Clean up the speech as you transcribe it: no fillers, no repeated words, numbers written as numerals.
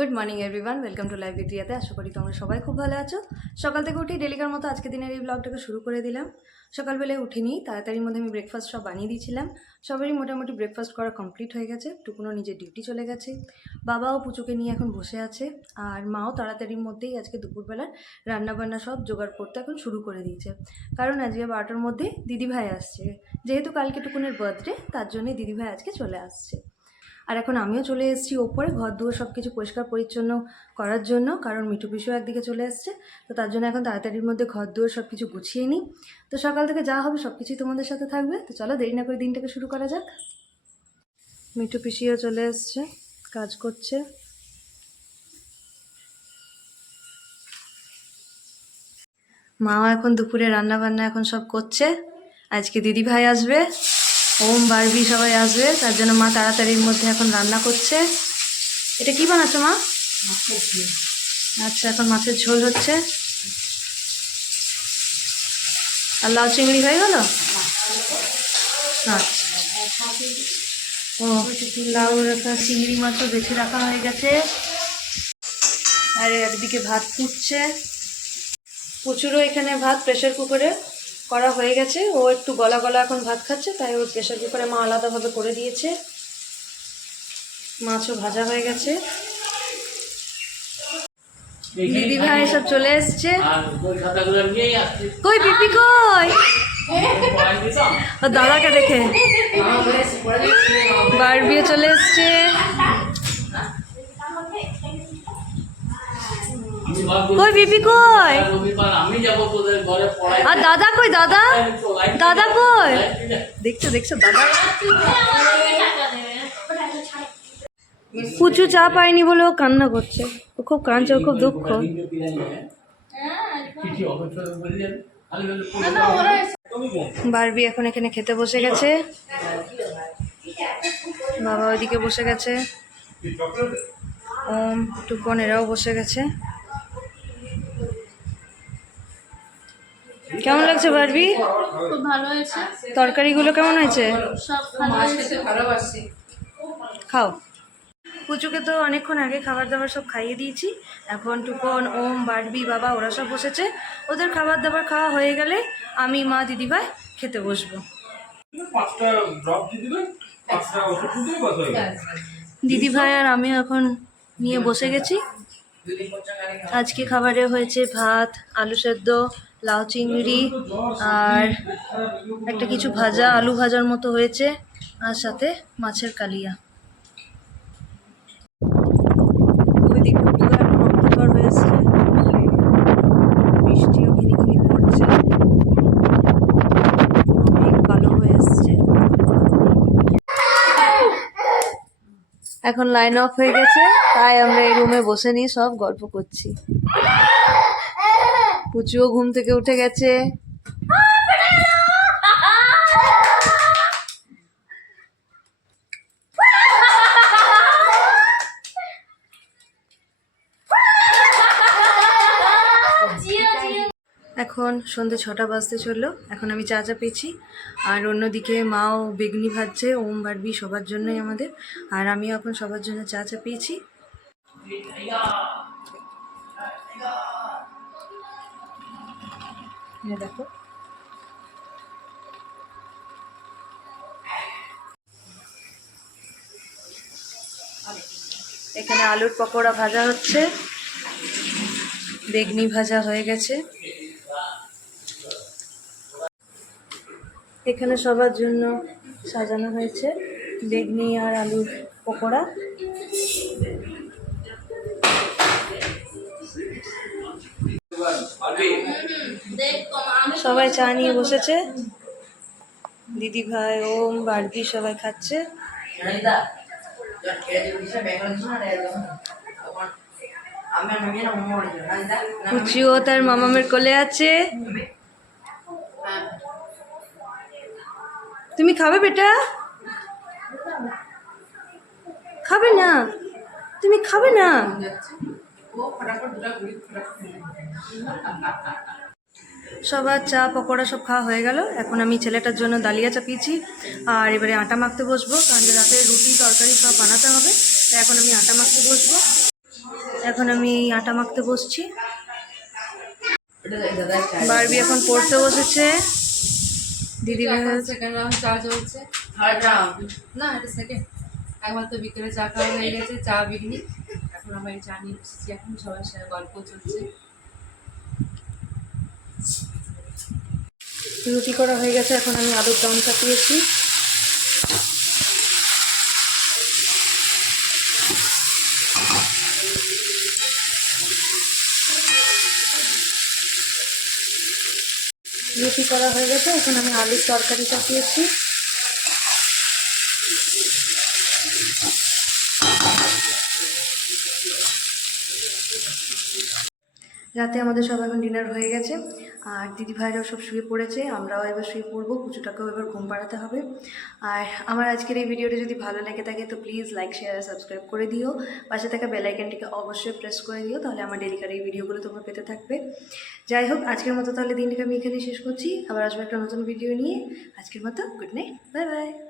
Good morning everyone, welcome to live with রিয়াতে। আশা করি তোমরা সবাই খুব ভালো আছো। সকাল থেকে উঠেই ডেলিকার মতো আজকে দিনের এই ব্লগটাকে শুরু করে দিলাম। সকালবেলায় উঠিনি, তাড়াতাড়ির মধ্যে আমি ব্রেকফাস্ট সব বানিয়ে দিয়েছিলাম। সবারই মোটামুটি ব্রেকফাস্ট করা কমপ্লিট হয়ে গেছে। টুকুনও নিজের ডিউটি চলে গেছে, বাবাও পুচুকে নিয়ে এখন বসে আছে, আর মাও তাড়াতাড়ির মধ্যেই আজকে দুপুরবেলার রান্নাবান্না সব জোগাড় করতে এখন শুরু করে দিয়েছে। কারণ আজকে 12টার মধ্যে দিদিভাই আসছে, যেহেতু কালকে টুকুনের বার্থডে, তার জন্যই দিদিভাই আজকে চলে আসছে। আর এখন আমিও চলে এসেছি ওপরে ঘর দুয়ার সব কিছু পরিষ্কার পরিচ্ছন্ন করার জন্য, কারণ মিঠু পিসুও একদিকে চলে এসছে। তো তার জন্য এখন তাড়াতাড়ির মধ্যে ঘর দুয়ার সব কিছু গুছিয়ে নিই। তো সকাল থেকে যা হবে সব কিছুই তোমাদের সাথে থাকবে। তো চলো দেরি না করে দিনটাকে শুরু করা যাক। মিঠু পিসিও চলে এসছে, কাজ করছে। মাও এখন দুপুরে রান্না বান্না এখন সব করছে। আজকে দিদি ভাই আসবে, ওম বারবি সবাই আসবে, তার জন্য মা তাড়াতাড়ির মধ্যে এখন রান্না করছে। এটা কি বানাচ্ছো মা? আচ্ছা, এখন মাছের ঝোল হচ্ছে। আর লাউ চিংড়ি হয়ে গেল? আচ্ছা, ও লাউ রাখা চিংড়ি মাছও বেছে রাখা হয়ে গেছে। আর একদিকে ভাত ফুটছে। প্রচুরও এখানে ভাত প্রেশার কুকারে করা হয়ে গেছে। ও একটু গলা গলা এখন ভাত খাচ্ছে, তাই ওর প্রেশার কুকারে মা আলাদাভাবে করে দিয়েছে। মাছও ভাজা হয়ে গেছে। দিদি ভাই সব চলে এসছে। কই পিপি কই? দাদাকে দেখে বারবিও চলে এসছে। কই পিপি কই? আর দাদা কই? দাদা দাদা কই? দেখছো দেখছো দাদা? পুচু চা পায়নি বলে ও কান্না করছে। ও খুব কাঁদছে, ও খুব দুঃখ। বারবি এখন এখানে খেতে বসে গেছে, বাবা ওইদিকে বসে গেছে, ওম টুকন এরাও বসে গেছে। কেমন লাগছে বারবি? খুব ভালো হয়েছে। তরকারিগুলো কেমন হয়েছে? সব ভালোবাসি। খাও। পুচুকে তো অনেকক্ষণ আগে খাবার দাবার সব খাইয়ে দিয়েছি। এখন টুকন, ওম, বারবি, বাবা ওরা সব বসেছে। ওদের খাবার দাবার খাওয়া হয়ে গেলে আমি, মা, দিদিভাই খেতে বসবো। দিদিভাই আর আমিও এখন নিয়ে বসে গেছি। আজকে খাবারে হয়েছে ভাত, আলু সেদ্ধ, লাউ চিংড়ি, আর একটা কিছু ভাজা, আলু ভাজার মতো হয়েছে, আর সাথে মাছের কালিয়া। ওই দিকটা পুরো এখন অন্ধকার হয়েছে, বৃষ্টিও ঘিনি পড়ছে, মেঘ কালো হয়ে এসছে। এখন লাইন অফ হয়ে গেছে, তাই আমরা এই রুমে বসে নিয়ে সব গল্প করছি। পুচুও ঘুম থেকে উঠে গেছে। এখন সন্ধ্যে 6টা বাজতে চললো। এখন আমি চা পেয়েছি, আর অন্যদিকে মাও বেগুনি ভাজছে, ওম বারবি সবার জন্যই আমাদের, আর আমিও এখন সবার জন্য চা পেয়েছি। দেখো এখানে আলুর পকোড়া ভাজা হচ্ছে, বেগুনি ভাজা হয়ে গেছে। এখানে সবার জন্য সাজানো হয়েছে বেগুনি আর আলুর পকোড়া। সবাই চা নিয়ে বসেছে, দিদি ভাই, ওম, বারবি সবাই খাচ্ছে। কুচিও তার মামামের কোলে আছে। তুমি খাবে বেটা? খাবে না? তুমি খাবে না? সবার চা পকোড়া সব খাওয়া হয়ে গেল। এখন আমি ছেলেটার জন্য ডালিয়া চাপিয়েছি, আর এবারে আটা মাখতে বসবো, কারণ রাতে রুটি তরকারি সব বানাতে হবে। তো এখন আমি আটা মাখতে বসবো। এখন আমি আটা মাখতে বসছি। বারবি এখন পড়তে বসেছে। দিদি সেকেন্ড রাউন্ড চা চলছে। না এটা সেকেন্ড। একবার তো বিকেলে চা খাওয়া হয়ে গেছে, চা বিঘ্নি। এখন আমরা এই চা নিয়ে বসেছি, এখন সবার সাথে গল্প চলছে। রুটি করা হয়ে গেছে, এখন আমি আলুর দম চাপিয়েছি। রুটি করা হয়ে গেছে, এখন আমি আলুর তরকারি চাপিয়েছি। রাতে আমাদের সব এখন ডিনার হয়ে গেছে, আর দিদি ভাইরাও সব শুয়ে পড়েছে, আমরাও এবার শুয়ে পড়বো। কুচুটাকেও এবার ঘুম পাড়াতে হবে। আর আমার আজকের এই ভিডিওটা যদি ভালো লেগে থাকে তো প্লিজ লাইক শেয়ার আর সাবস্ক্রাইব করে দিও। পাশে থাকা বেল আইকনটিকে অবশ্যই প্রেস করে দিও, তাহলে আমার ডেলিকার এই ভিডিওগুলো তোমরা পেতে থাকবে। যাই হোক, আজকের মতো তাহলে দিনটাকে আমি এখানেই শেষ করছি। আবার আসবো একটা নতুন ভিডিও নিয়ে। আজকের মতো গুড নাইট, বাই বাই।